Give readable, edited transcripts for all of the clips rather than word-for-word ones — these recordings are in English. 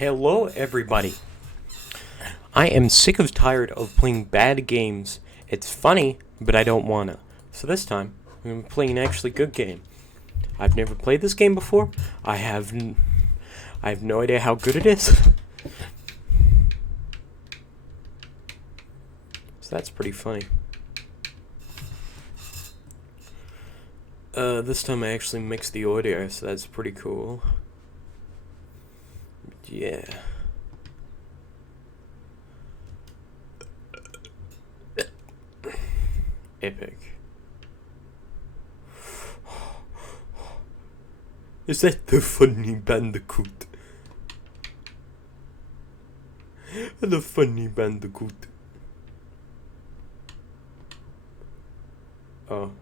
Hello, everybody. I am sick of tired of playing bad games. It's funny, but I don't wanna. So this time, I'm gonna play an actually good game. I've never played this game before. I have no idea how good it is. So that's pretty funny. This time I actually mixed the audio, so that's pretty cool. Yeah. Epic. Is that the funny bandicoot? The funny bandicoot. Oh.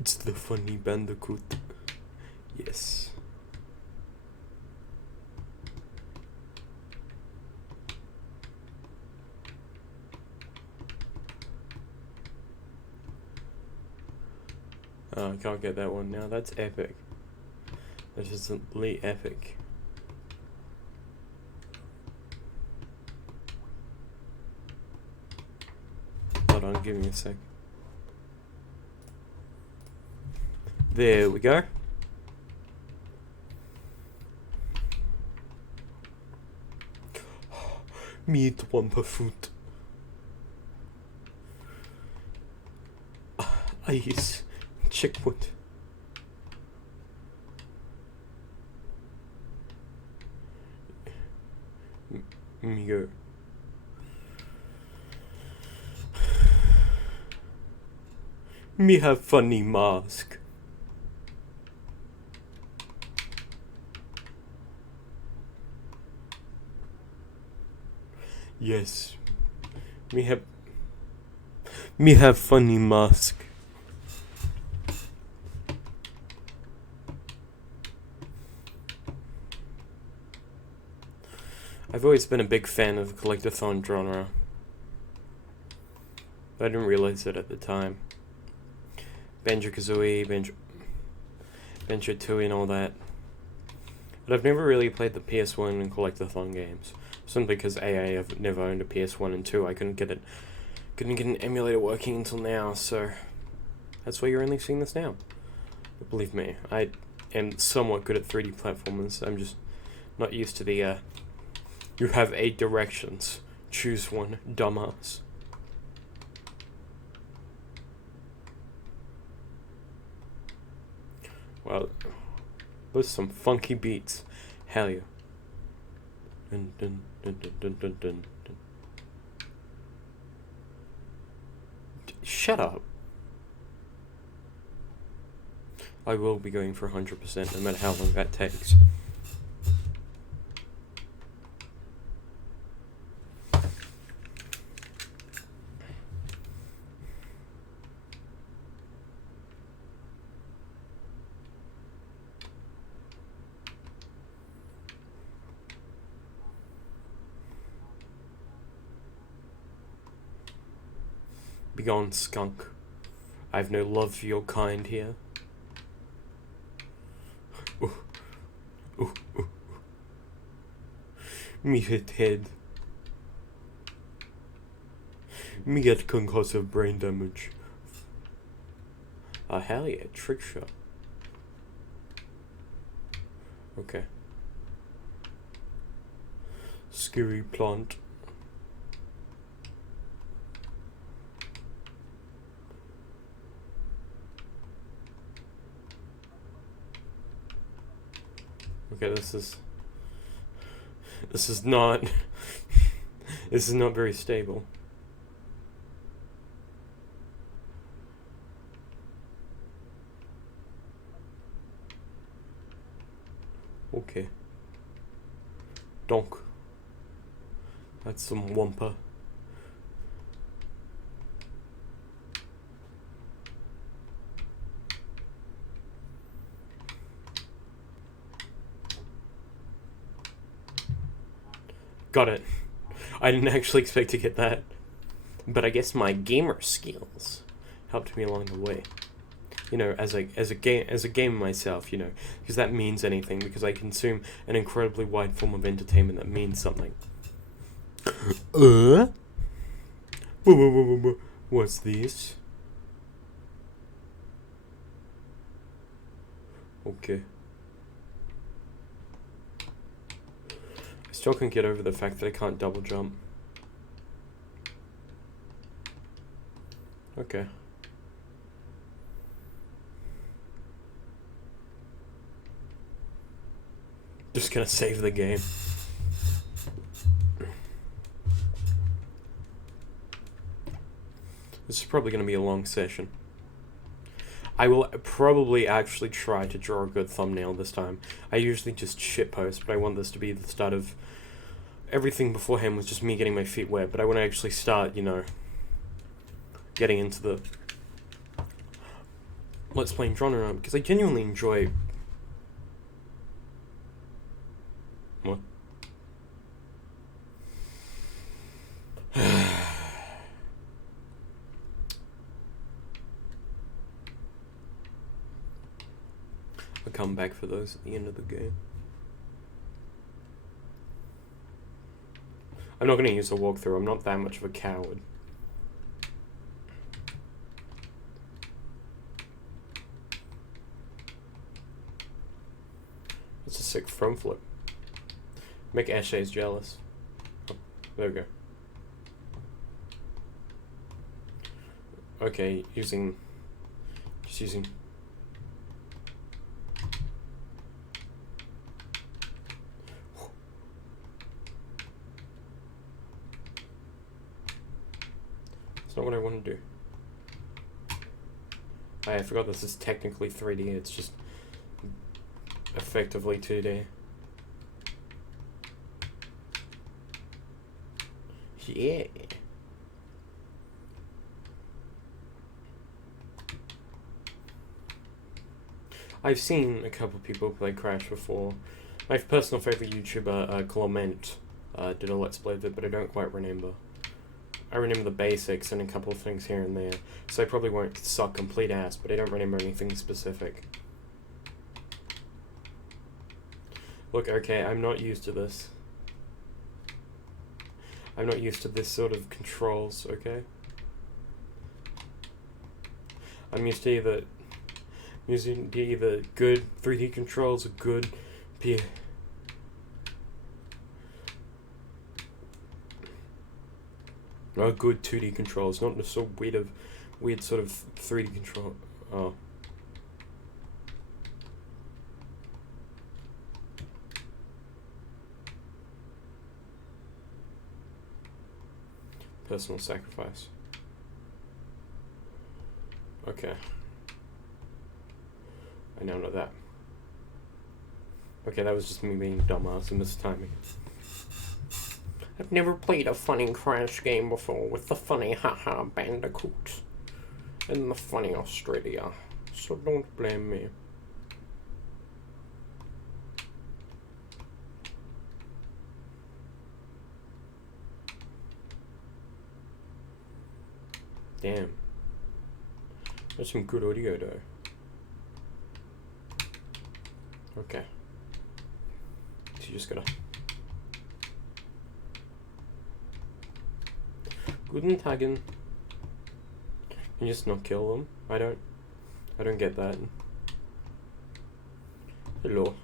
It's the funny bandicoot. Yes. Oh, I can't get that one now. That's epic. That's just simply epic. Hold on, give me a sec. There we go. Meat one per foot. Ice. Checkpoint. Me go. Me have funny mask. Yes. Me have funny mask. I've always been a big fan of the collectathon genre, but I didn't realize it at the time. Banjo-Kazooie, Banjo-Tooie and all that. But I've never really played the PS1 and collectathon games, simply because I've never owned a PS1 and 2. I couldn't get an emulator working until now, so that's why you're only seeing this now. But believe me, I am somewhat good at 3D platformers. I'm just not used to the you have 8 directions. Choose one, dumbass. Well, those are some funky beats. Hell yeah. Dun, dun, dun, dun, dun, dun, dun, dun. Shut up. I will be going for 100% no matter how long that takes. Begone, skunk. I've no love for your kind here. Ooh. Ooh, ooh. Me hit head. Me get concussive brain damage. Hell yeah, trick shot. Okay. Scary plant. Okay, this is not this is not very stable. Okay. Donk. That's some wumpa. Got it. I didn't actually expect to get that. But I guess my gamer skills helped me along the way. You know, as a gamer myself, you know, because that means anything, because I consume an incredibly wide form of entertainment that means something. What's this? Okay. I still can't get over the fact that I can't double jump. Okay. Just gonna save the game. This is probably gonna be a long session. I will probably actually try to draw a good thumbnail this time. I usually just shitpost, but I want this to be the start of... Everything beforehand was just me getting my feet wet, but I want to actually start, you know, getting into the Let's Play genre, because I genuinely enjoy... What? I'll come back for those at the end of the game. I'm not going to use a walkthrough, I'm not that much of a coward. That's a sick front flip. Make Ashes jealous. Oh, there we go. Okay, just using... It's not what I want to do. I forgot this is technically 3D, it's just effectively 2D. Yeah. I've seen a couple people play Crash before. My personal favourite YouTuber, Clement, did a Let's Play of it, but I don't quite remember. I remember the basics and a couple of things here and there, so I probably won't suck complete ass, but I don't remember anything specific. Look, okay, I'm not used to this. I'm not used to this sort of controls, okay? I'm used to either good 3D controls or good good 2D controls, not just so weird sort of 3D control. Oh. Personal sacrifice. Okay. I now know that. Okay, that was just me being dumbass and mistiming. I've never played a funny Crash game before with the funny haha bandicoots in the funny Australia, so don't blame me. Damn. That's some good audio though. Okay. So you just gotta... Guten Tagen. Can you just not kill them? I don't get that. Hello.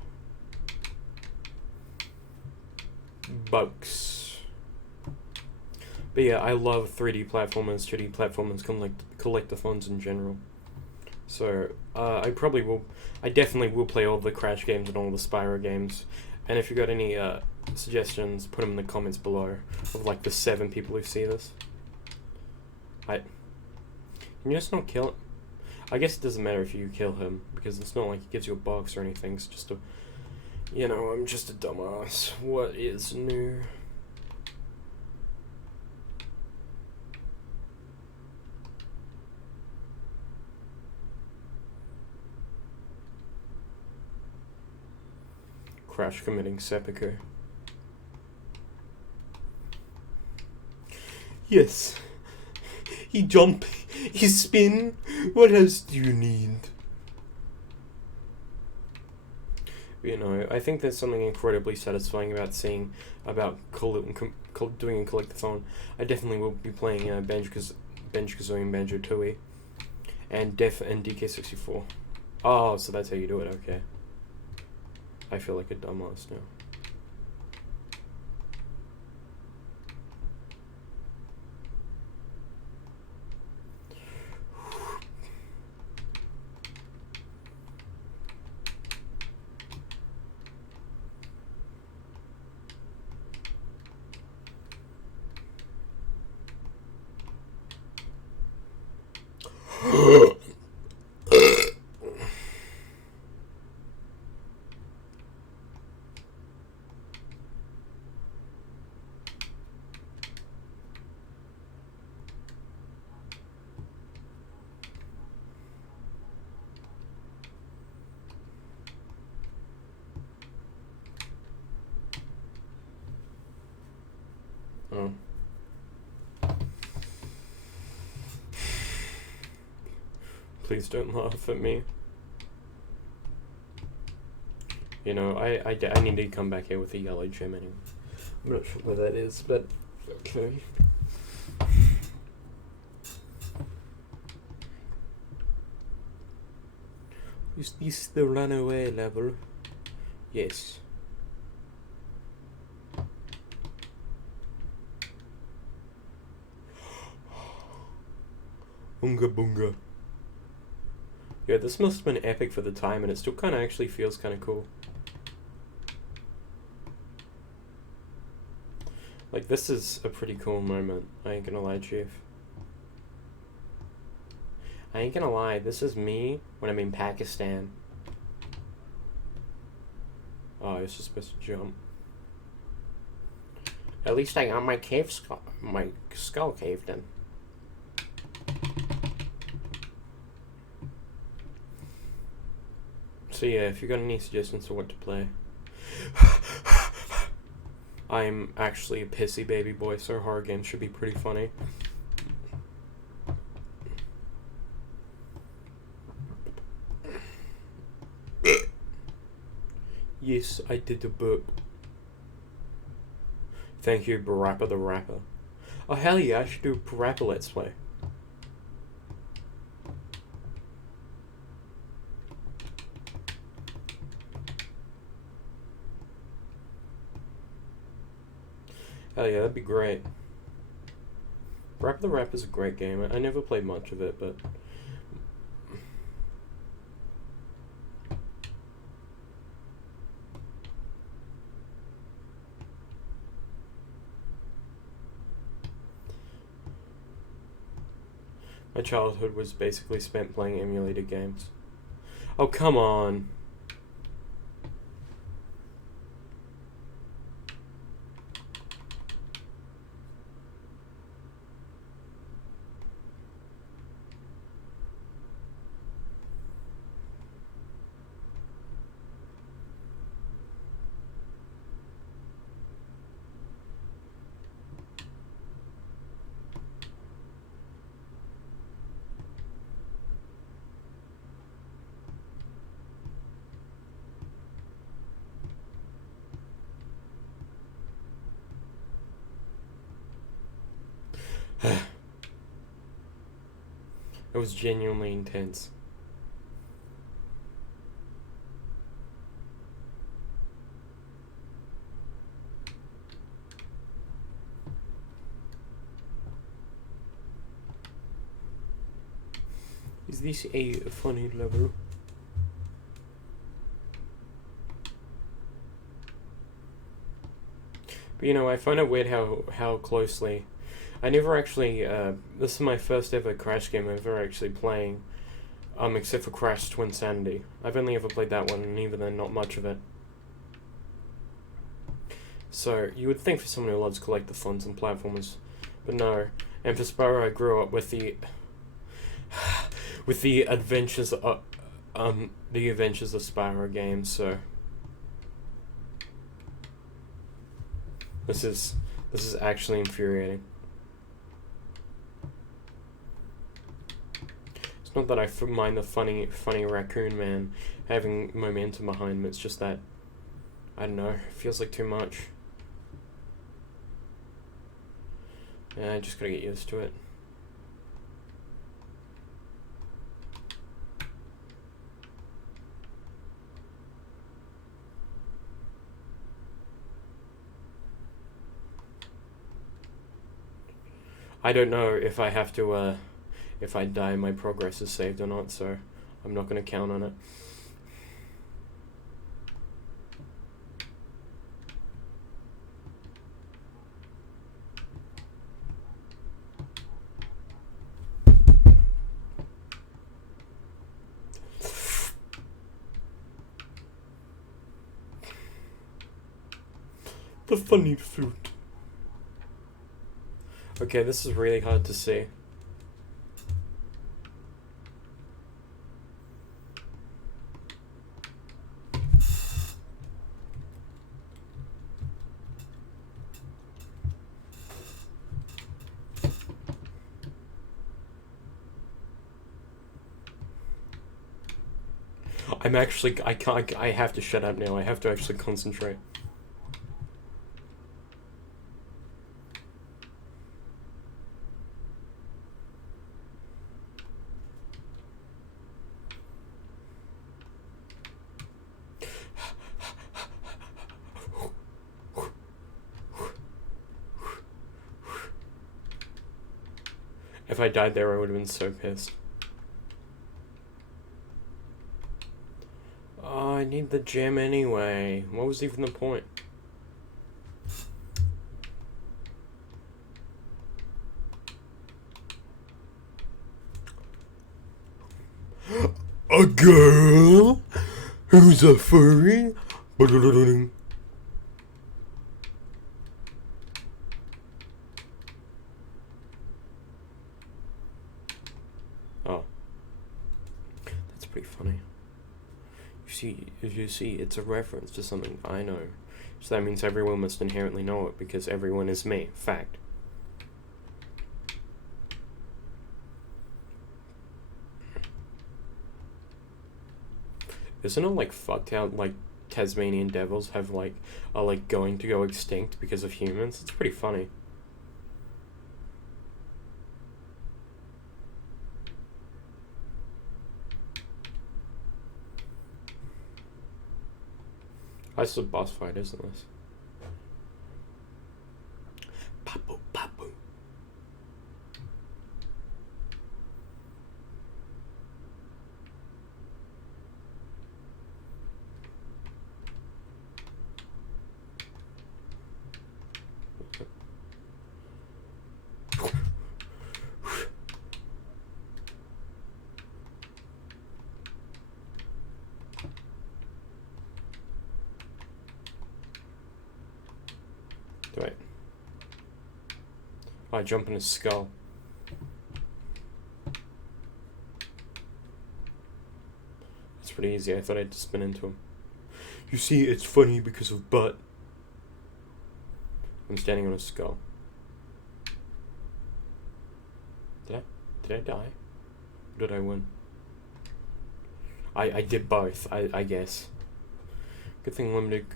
Bugs. But yeah, I love 3D platformers, 2D platformers, collectathons in general. So, I definitely will play all the Crash games and all the Spyro games. And if you got any suggestions, put them in the comments below of like the 7 people who see this. Can you just not kill him? I guess it doesn't matter if you kill him, because it's not like he gives you a box or anything, it's just a... You know, I'm just a dumbass. What is new? Crash committing seppuku. Yes. he jump, he spin. What else do you need? You know, I think there's something incredibly satisfying about doing and collectathon. I definitely will be playing Banjo-Kazooie and Banjo-Tooie, and DK64. Oh, so that's how you do it. Okay. I feel like a dumbass now. Oh. Please don't laugh at me. You know, I need to come back here with a yellow gem anyway. I'm not sure where that is, but okay. Is this the runaway level? Yes. Unga bunga. Yeah, this must have been epic for the time, and it still kind of actually feels kind of cool. Like, this is a pretty cool moment. I ain't gonna lie, Chief. I ain't gonna lie, this is me when I'm in Pakistan. Oh, I was just supposed to jump. At least I got my skull caved in. So yeah, if you got any suggestions for what to play. I'm actually a pissy baby boy, so horror games should be pretty funny. Yes, I did the burp. Thank you, Barappa the Rapper. Oh hell yeah, I should do a Barappa Let's Play. Hell yeah, that'd be great. Barappa the Rapper is a great game. I never played much of it, but... my childhood was basically spent playing emulated games. Oh, come on. It was genuinely intense. Is this a funny level? But you know, I find it weird how closely... I never actually, this is my first ever Crash game I've ever actually playing, except for Crash Twinsanity. I've only ever played that one, and even then, not much of it. So, you would think for someone who loves collectathons and platformers, but no. And for Spyro, I grew up with the Adventures of Spyro games, so... This is actually infuriating. It's not that I mind the funny raccoon man having momentum behind him. It's just that, I don't know, it feels like too much. Yeah, I just gotta get used to it. I don't know if I have to, if I die, my progress is saved or not, so I'm not gonna count on it. The funny fruit. Okay, this is really hard to see. I have to shut up now. I have to actually concentrate. If I died there, I would have been so pissed. Oh, I need the gem anyway. What was even the point? A girl who's a furry? Oh. That's pretty funny. You see, it's a reference to something I know. So that means everyone must inherently know it, because everyone is me. Fact. Isn't it like fucked out, like Tasmanian devils are like going to go extinct because of humans? It's pretty funny. That's a boss fight, isn't this? Papu, papu. Wait. Oh, I jump in his skull. That's pretty easy. I thought I'd just spin into him. You see, it's funny because of butt. I'm standing on his skull. Did I die? Or did I win? I did both, I guess. Good thing limited.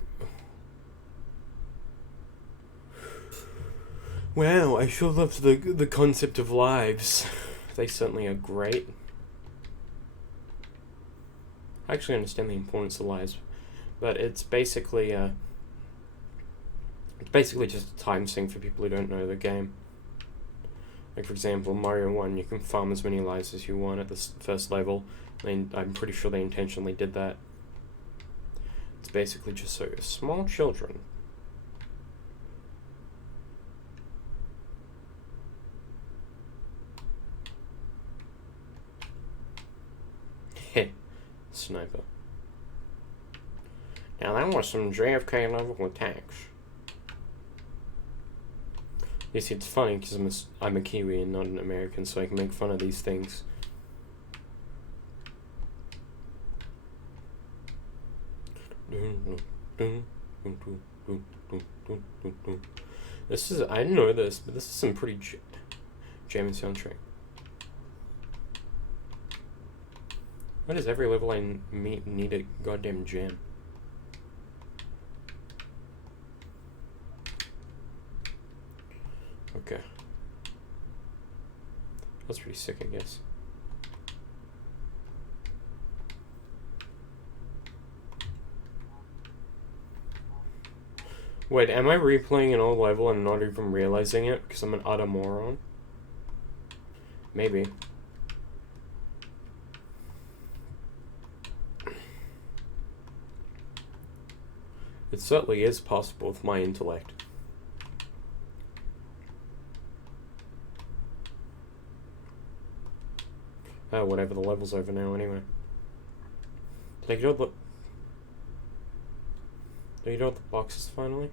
Wow, I sure love the concept of lives. They certainly are great. I actually understand the importance of lives, but it's basically just a time sink for people who don't know the game. Like, for example, Mario 1, you can farm as many lives as you want at the first level. I'm pretty sure they intentionally did that. It's basically just so small children. Heh, sniper. Now that was some JFK level attacks. You see, it's funny because I'm a Kiwi and not an American, so I can make fun of these things. This is, I didn't know this, but this is some pretty jamming soundtrack. Why does every level I meet need a goddamn gem? Okay. That's pretty sick, I guess. Wait, am I replaying an old level and not even realizing it because I'm an utter moron? Maybe. It certainly is possible with my intellect. Oh, whatever, the level's over now anyway. Did I get all the... Did I get all the boxes finally?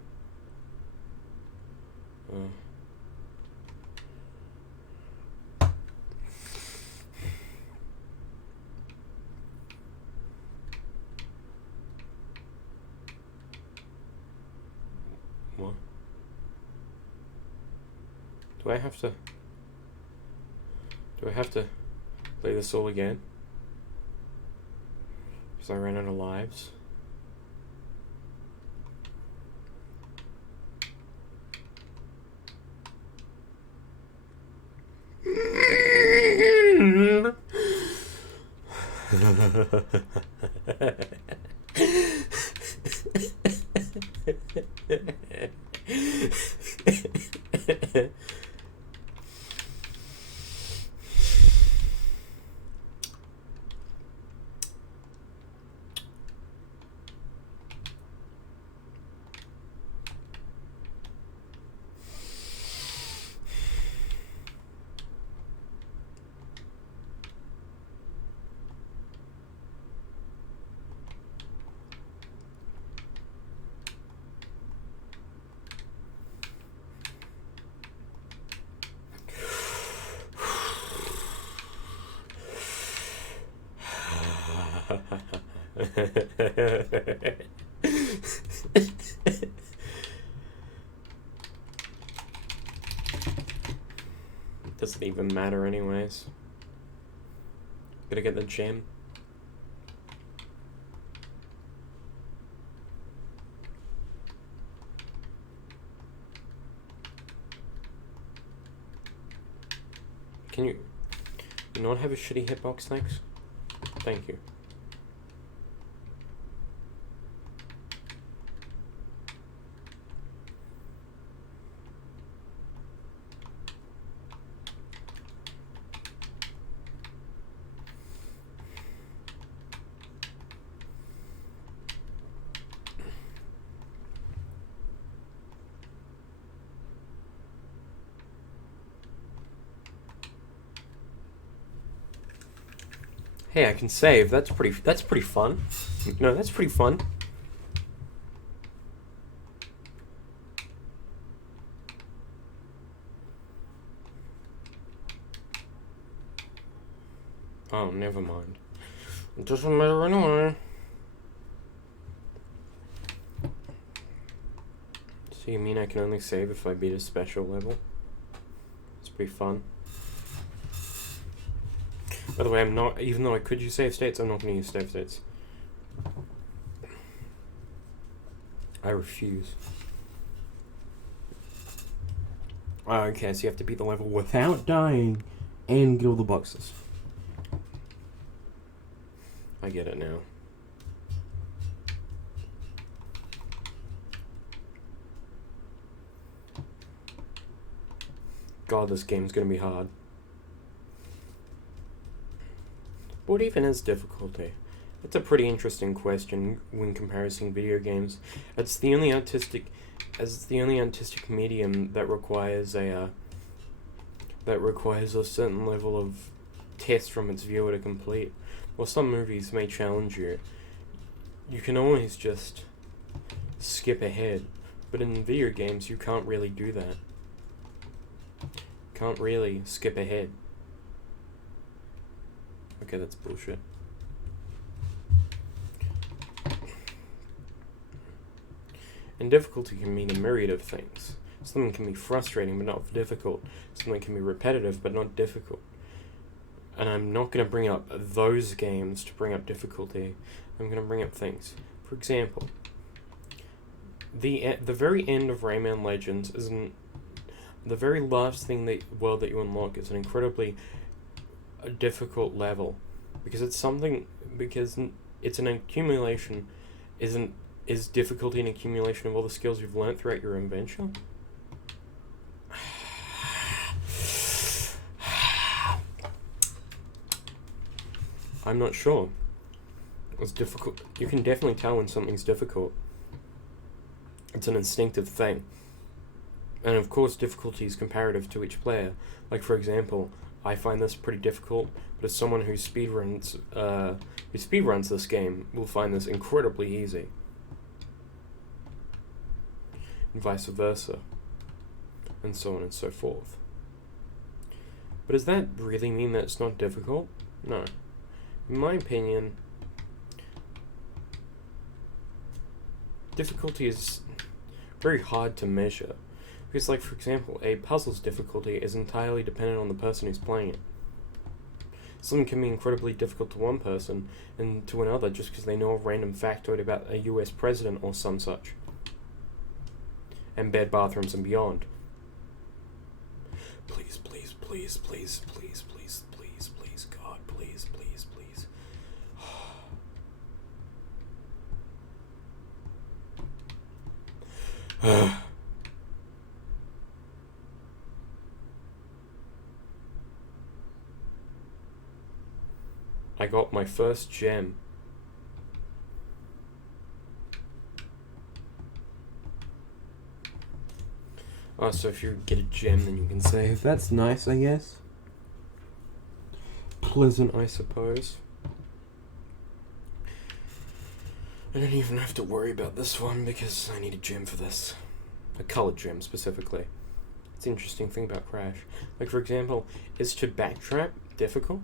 What? Do I have to play this all again? Because I ran out of lives? Doesn't even matter anyways. Gotta get the gem. Can you not have a shitty hitbox, thanks? Thank you. Hey, I can save. That's pretty fun. No, that's pretty fun. Oh, never mind. It doesn't matter anyway. So you mean I can only save if I beat a special level? It's pretty fun. By the way, I'm not, even though I could use save states, I'm not going to use save states. I refuse. Okay, so you have to beat the level without dying and get all the boxes. I get it now. God, this game's going to be hard. What even is difficulty? That's a pretty interesting question when comparing video games. It's the only artistic medium that requires a certain level of test from its viewer to complete. While some movies may challenge you, you can always just skip ahead. But in video games, you can't really do that. Can't really skip ahead. Okay, that's bullshit. And difficulty can mean a myriad of things. Something can be frustrating but not difficult. Something can be repetitive but not difficult. And I'm not going to bring up those games to bring up difficulty. I'm going to bring up things. For example, the very end of Rayman Legends isn't the very last thing world that you unlock is an incredibly difficult level because it's an accumulation is difficulty an accumulation of all the skills you've learned throughout your adventure. I'm not sure. It's difficult. You can definitely tell when something's difficult. It's an instinctive thing. And of course, difficulty is comparative to each player. Like, for example, I find this pretty difficult, but as someone who speedruns this game will find this incredibly easy. And vice versa. And so on and so forth. But does that really mean that it's not difficult? No. In my opinion, difficulty is very hard to measure. Because, like, for example, a puzzle's difficulty is entirely dependent on the person who's playing it. Something can be incredibly difficult to one person and to another just because they know a random factoid about a US president or some such. And bed bathrooms and beyond. Please, please, please, please, please, please, please, please, God, please, please, please. I got my first gem. Oh, so if you get a gem, then you can save. That's nice, I guess. Pleasant, I suppose. I don't even have to worry about this one because I need a gem for this. A colored gem, specifically. It's an interesting thing about Crash. Like, for example, is to backtrack difficult?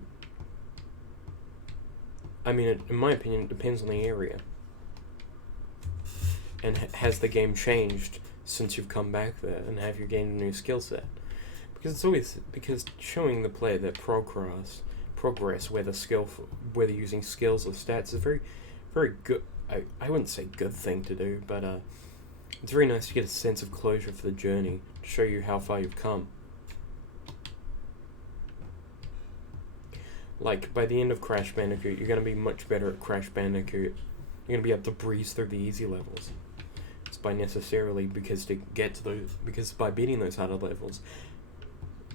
I mean, in my opinion, it depends on the area. And has the game changed since you've come back there, and have you gained a new skill set? Because showing the player their progress, whether using skills or stats, is a very, very good. I wouldn't say good thing to do, but it's very nice to get a sense of closure for the journey to show you how far you've come. Like, by the end of Crash Bandicoot, you're going to be much better at Crash Bandicoot. You're going to be able to breeze through the easy levels. It's because by beating those harder levels,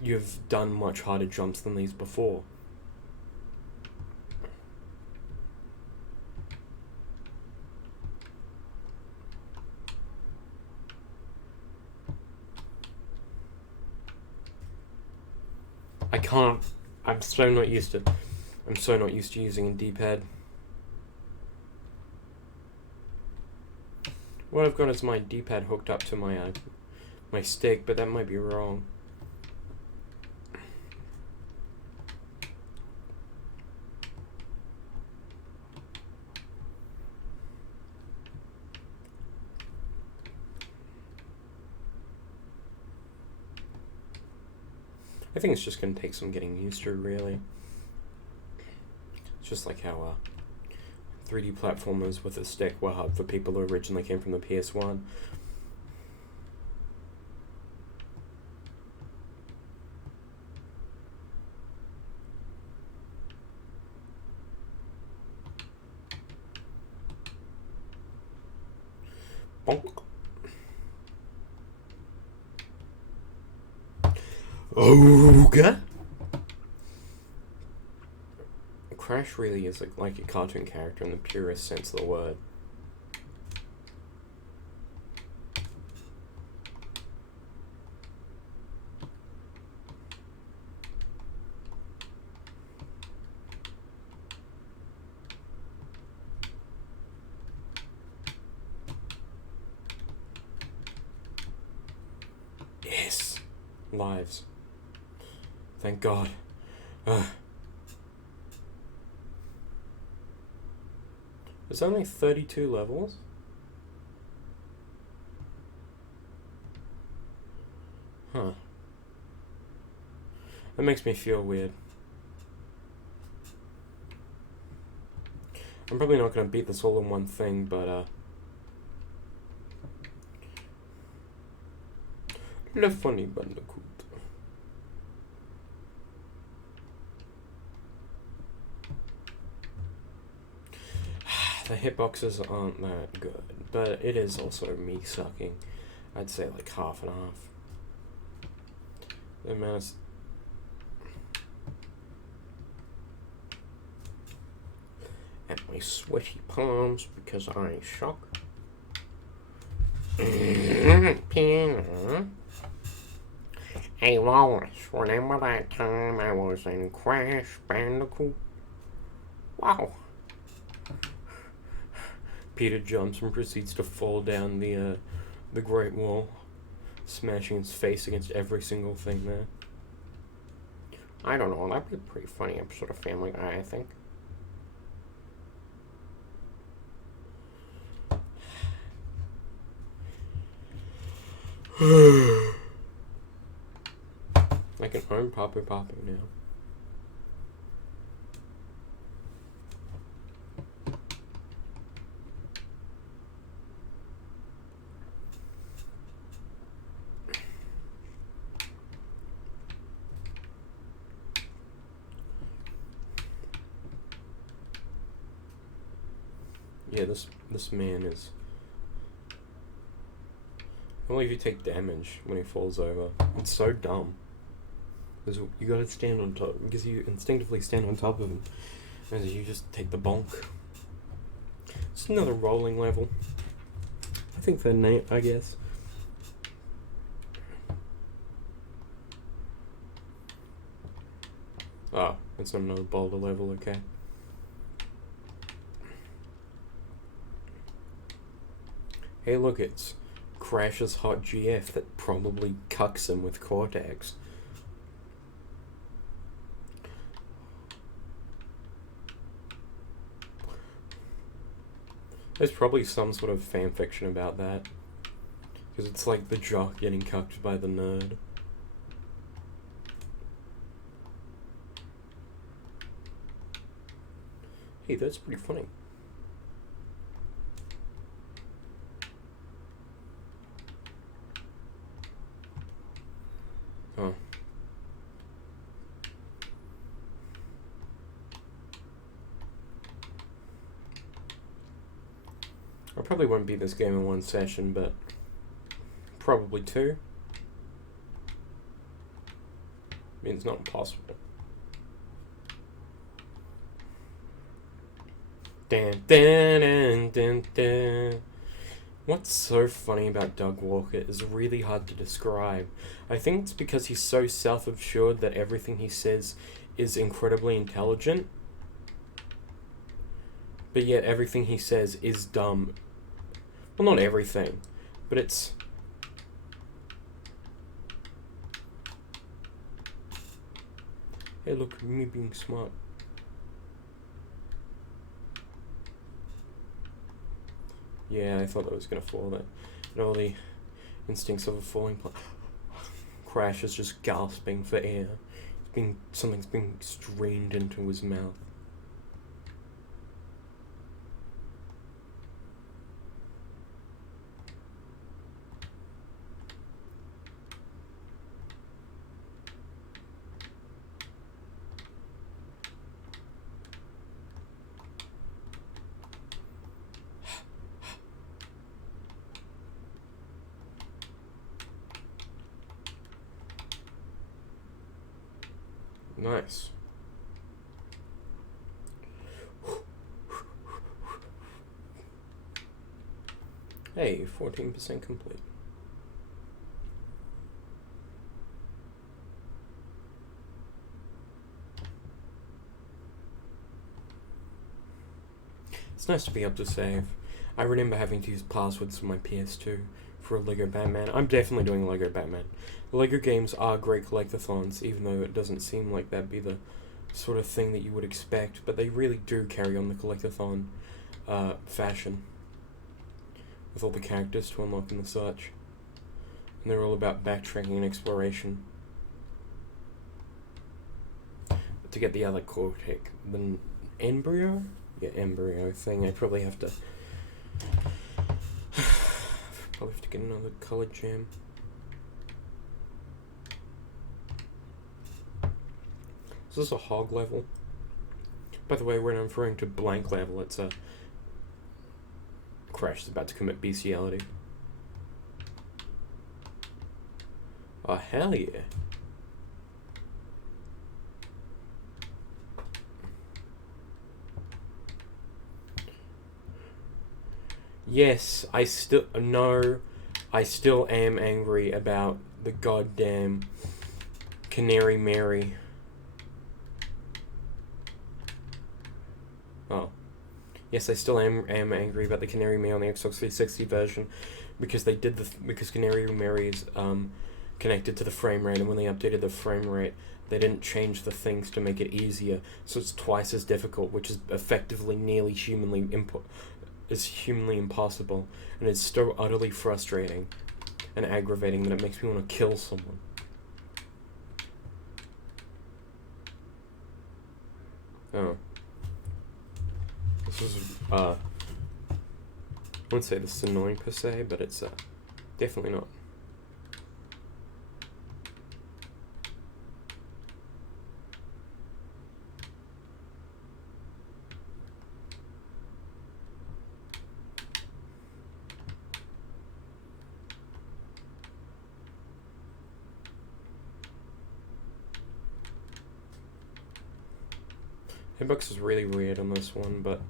you've done much harder jumps than these before. I'm so not used to using a D-pad. What I've got is my D-pad hooked up to my stick, but that might be wrong. I think it's just going to take some getting used to, really. It's just like how 3D platformers with a stick were hard for people who originally came from the PS1. Bonk. Okay. Crash really is like a cartoon character in the purest sense of the word. Yes. Lives. Thank God. There's only 32 levels? Huh. That makes me feel weird. I'm probably not going to beat this all in one thing, but Le Funny Bandicoot. The hitboxes aren't that good, but it is also me sucking. I'd say like half and half. The amount of and my sweaty palms because I suck. Hey Wallace, remember that time I was in Crash Bandicoot? Wow. Peter jumps and proceeds to fall down the Great Wall, smashing his face against every single thing there. I don't know, that'd be a pretty funny episode of Family Guy, I think. I can own Papa now. Yeah, this man is. Only if you take damage when he falls over. It's so dumb. Because you gotta stand on top. Because you instinctively stand on top of him. And you just take the bonk. It's another rolling level. I think they're neat, I guess. Oh, it's not another boulder level, okay. Hey look, it's Crash's hot GF that probably cucks him with Cortex. There's probably some sort of fanfiction about that. Because it's like the jock getting cucked by the nerd. Hey, that's pretty funny. Oh. I probably won't beat this game in one session, but probably two. I mean, it's not impossible. Dun, dun, dun, dun, dun. What's so funny about Doug Walker is really hard to describe. I think it's because he's so self-assured that everything he says is incredibly intelligent, but yet everything he says is dumb. Well, not everything, but it's... Hey, look, me being smart. Yeah, I thought that was gonna fall there. And all the instincts of a falling plane. Crash is just gasping for air. Something's being strained into his mouth. Nice. Hey, 14% complete. It's nice to be able to save. I remember having to use passwords for my PS2 for a Lego Batman. I'm definitely doing Lego Batman. The Lego games are great collectathons, even though it doesn't seem like that'd be the sort of thing that you would expect, but they really do carry on the collectathon fashion with all the characters to unlock and the such. And they're all about backtracking and exploration. To get the other Cortex, the embryo? embryo thing. I probably have to get another color jam. Is this a hog level? By the way, when I'm referring to blank level, it's a Crash is about to commit bestiality. Oh, hell yeah. Yes, I still am angry about the goddamn Canary Mary. Oh. Yes, I still am angry about the Canary Mary on the Xbox 360 version because because Canary Mary is connected to the frame rate, and when they updated the frame rate, they didn't change the things to make it easier, so it's twice as difficult, which is effectively nearly humanly impossible, and it's so utterly frustrating and aggravating that it makes me want to kill someone. Oh. This is, I wouldn't say this is annoying per se, but it's, definitely not. Hitbox is really weird on this one, but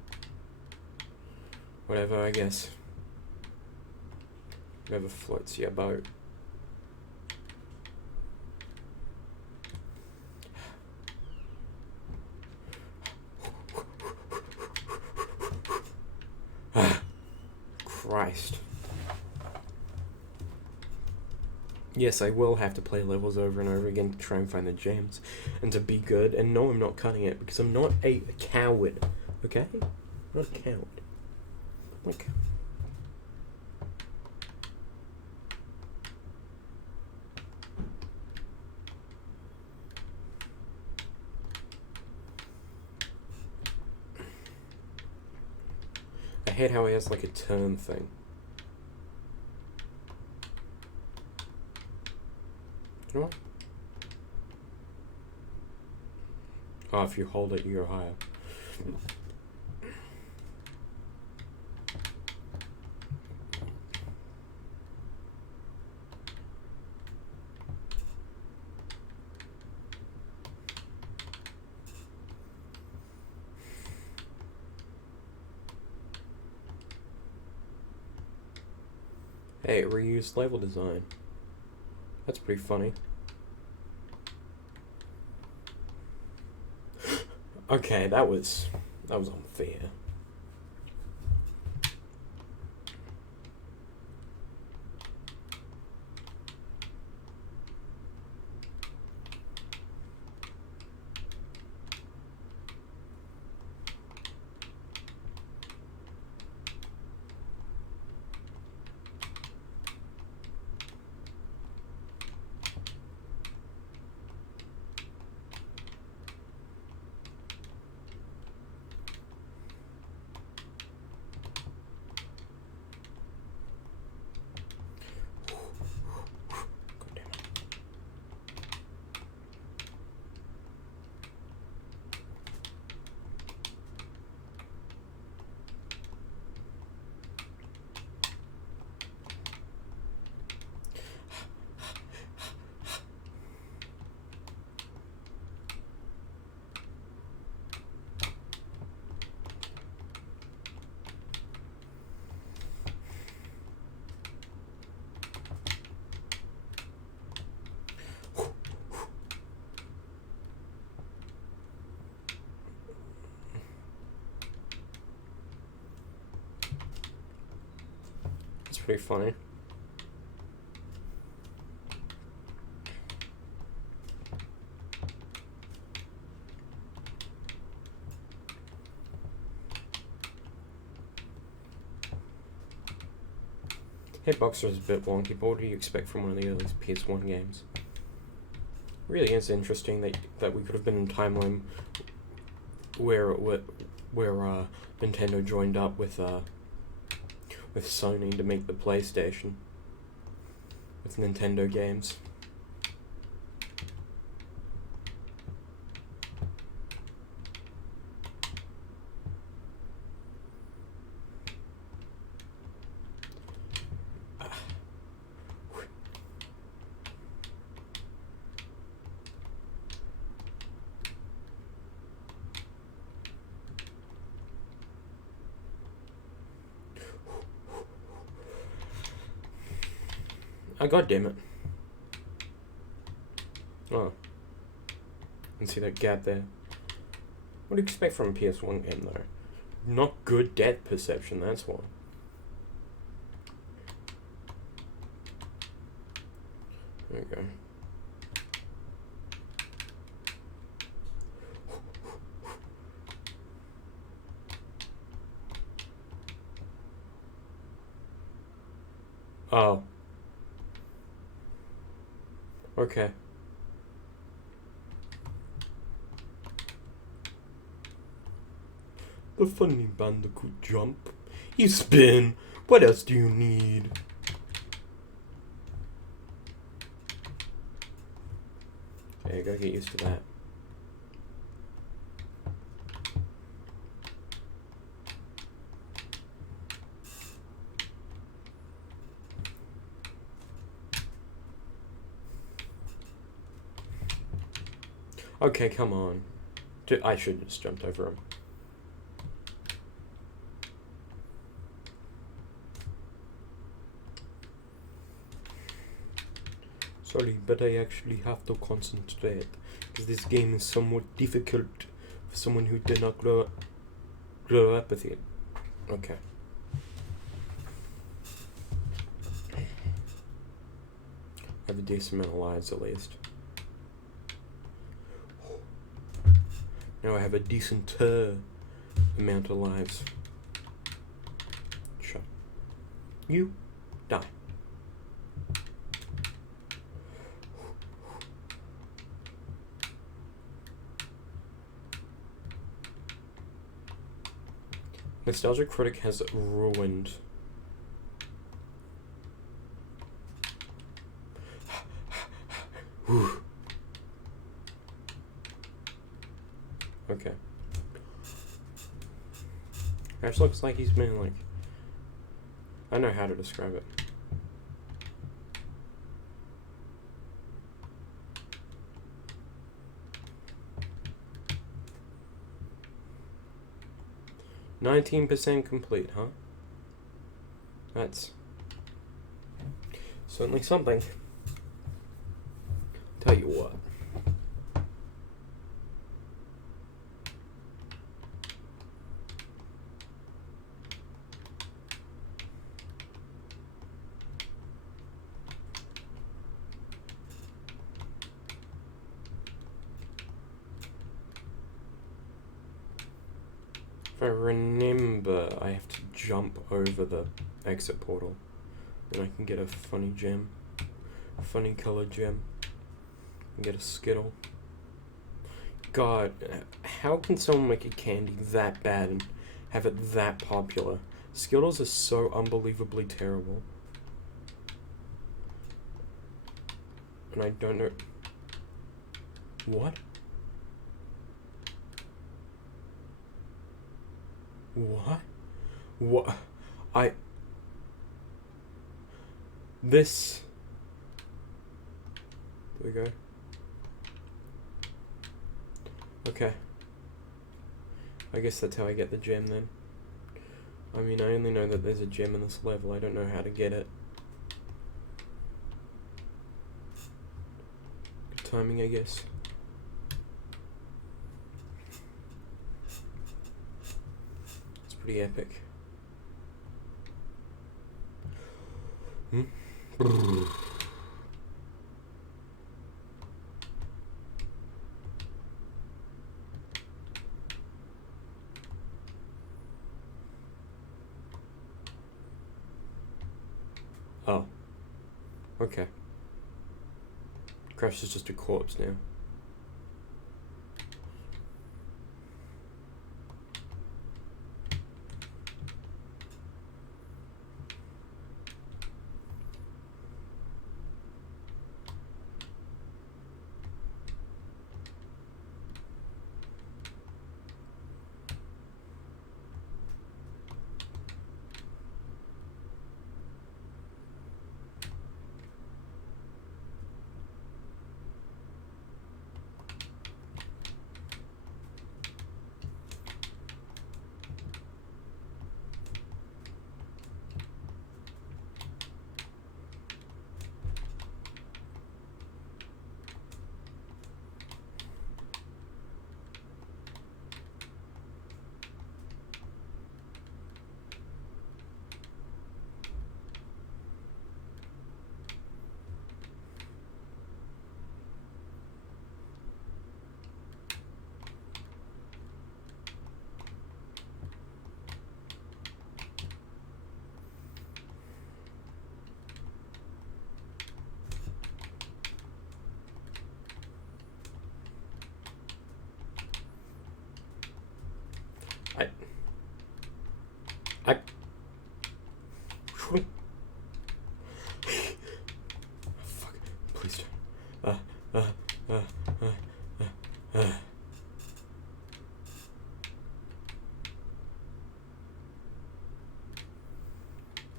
whatever, I guess. Whatever floats your boat. Christ. Yes, I will have to play levels over and over again to try and find the gems and to be good. And no, I'm not cutting it because I'm not a coward. Okay? I'm not a coward. Like, I hate how he has like a turn thing. You know what? Oh, if you hold it, you go higher. Hey, reused level design. That's pretty funny. Okay, that was unfair. It's pretty funny. Hitboxer is a bit wonky, but what do you expect from one of the earliest PS1 games? Really is interesting that we could have been in a timeline where where Nintendo joined up with Sony to make the PlayStation with Nintendo games. God damn it. Oh. And see that gap there? What do you expect from a PS1 game, though? Not good depth perception, that's why. There we go. Oh. Okay. The funny bandicoot jump. You spin. What else do you need? Okay, I gotta get used to that. Okay, come on. I should have just jumped over him. Sorry, but I actually have to concentrate, because this game is somewhat difficult for someone who did not grow up with it. Okay. I have a decent amount of lives, at least. Now I have a decent amount of lives. Sure. You die. Nostalgia Critic has ruined. Okay. Ash looks like he's been like... I don't know how to describe it. %19 complete, huh? That's certainly something. Tell you what. If I remember, I have to jump over the exit portal, then I can get a funny gem, a funny colored gem, and get a Skittle. God, how can someone make a candy that bad and have it that popular? Skittles are so unbelievably terrible. And I don't know... What? What? What? This... There we go. Okay. I guess that's how I get the gem then. I mean, I only know that there's a gem in this level. I don't know how to get it. Good timing, I guess. It's pretty epic. Oh. Okay. Crash is just a corpse now.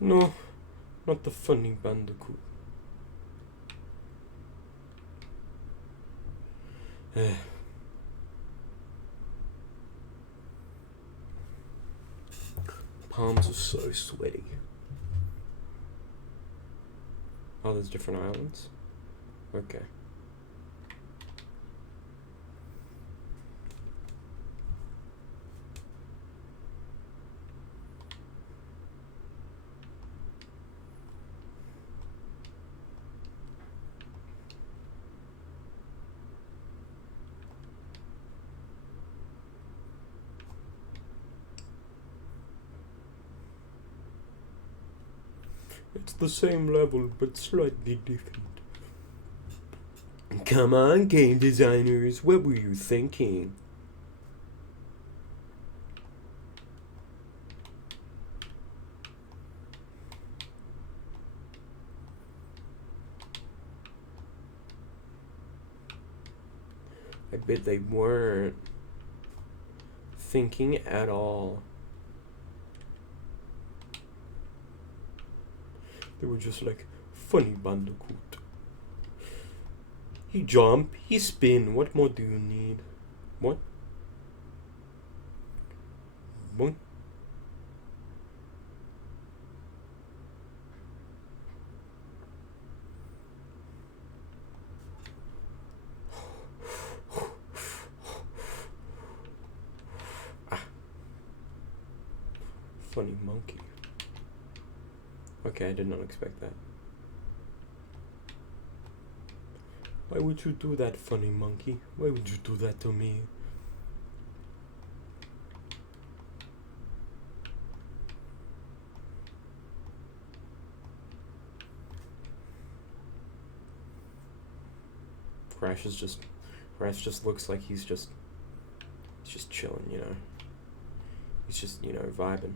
No, not the funny bandicoot. Palms are so sweaty. Oh, there's different islands? Okay. It's the same level, but slightly different. Come on, game designers, what were you thinking? I bet they weren't thinking at all. They were just like, funny bandicoot. He jump, he spin, what more do you need? What? What? Funny monkey. Okay, I did not expect that. Why would you do that, funny monkey? Why would you do that to me? Crash just looks like he's just chilling, you know. He's just, you know, vibing.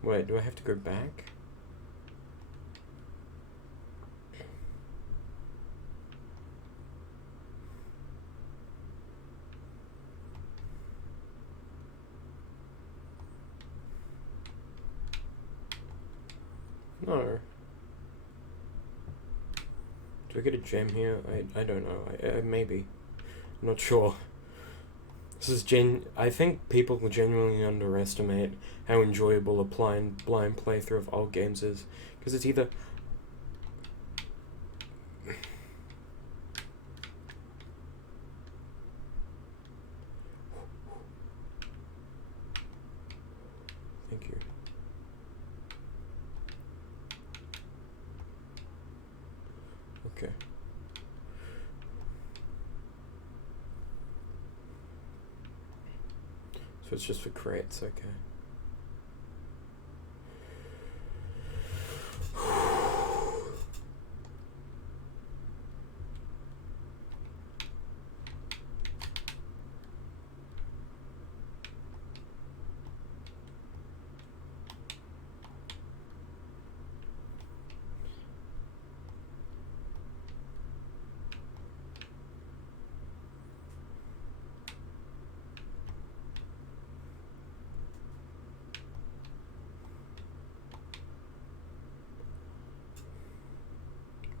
Wait, do I have to go back? No. Do I get a gem here? I don't know. Maybe. I'm not sure. This is I think people genuinely underestimate how enjoyable a blind playthrough of old games is, because it's either thank you. Okay. So it's just for crates, okay.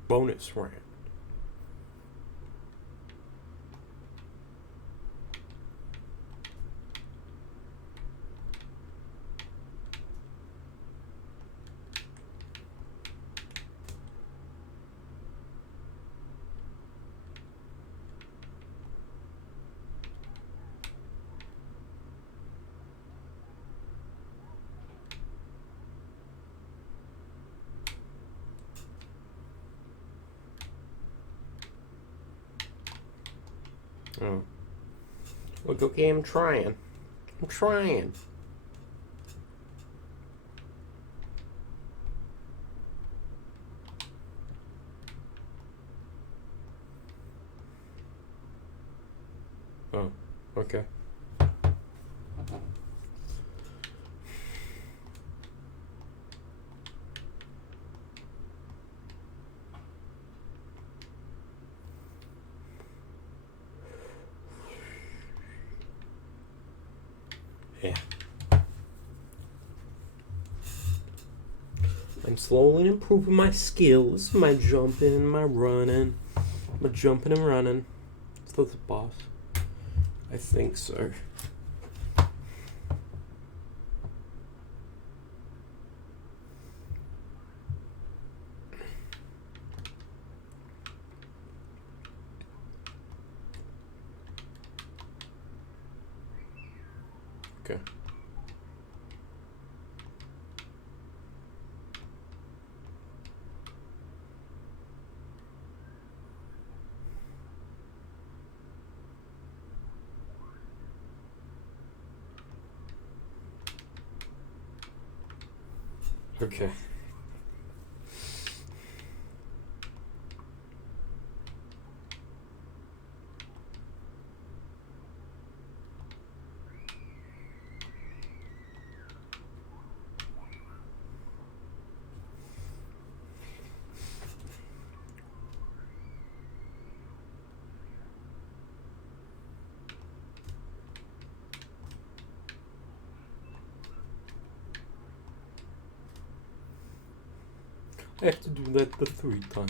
Bonus round. Oh. Look, okay, I'm trying. I'm trying. Oh, okay. Yeah. I'm slowly improving my skills, my jumping and my running. My jumping and running. Is that the boss? I think so. Okay. Okay. I have to do that the 3rd time.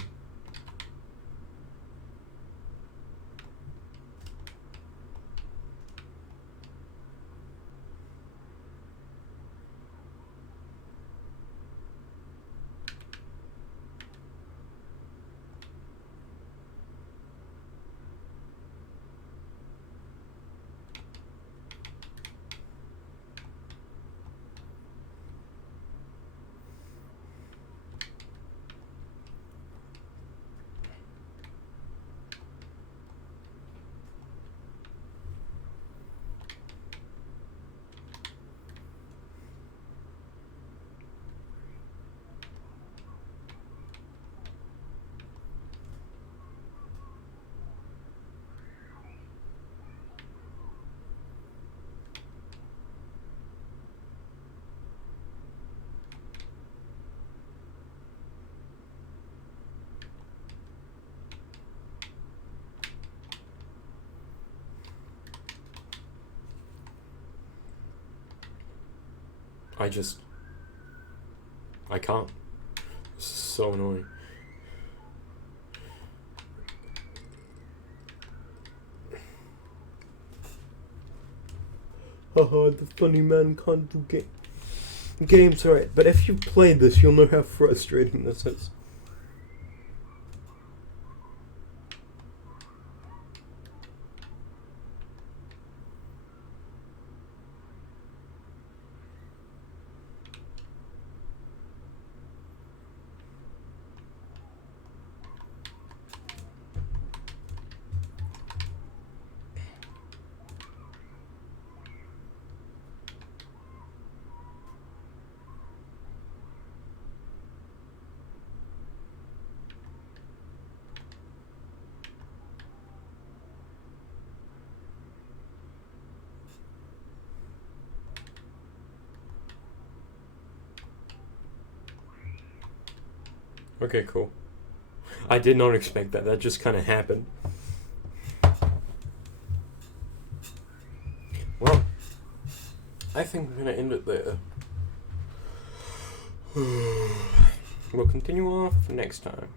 I can't. This is so annoying. Haha, the funny man can't do games right. But if you played this, you'll know how frustrating this is. Okay, cool. I did not expect that. That just kind of happened. Well, I think we're going to end it there. We'll continue off next time.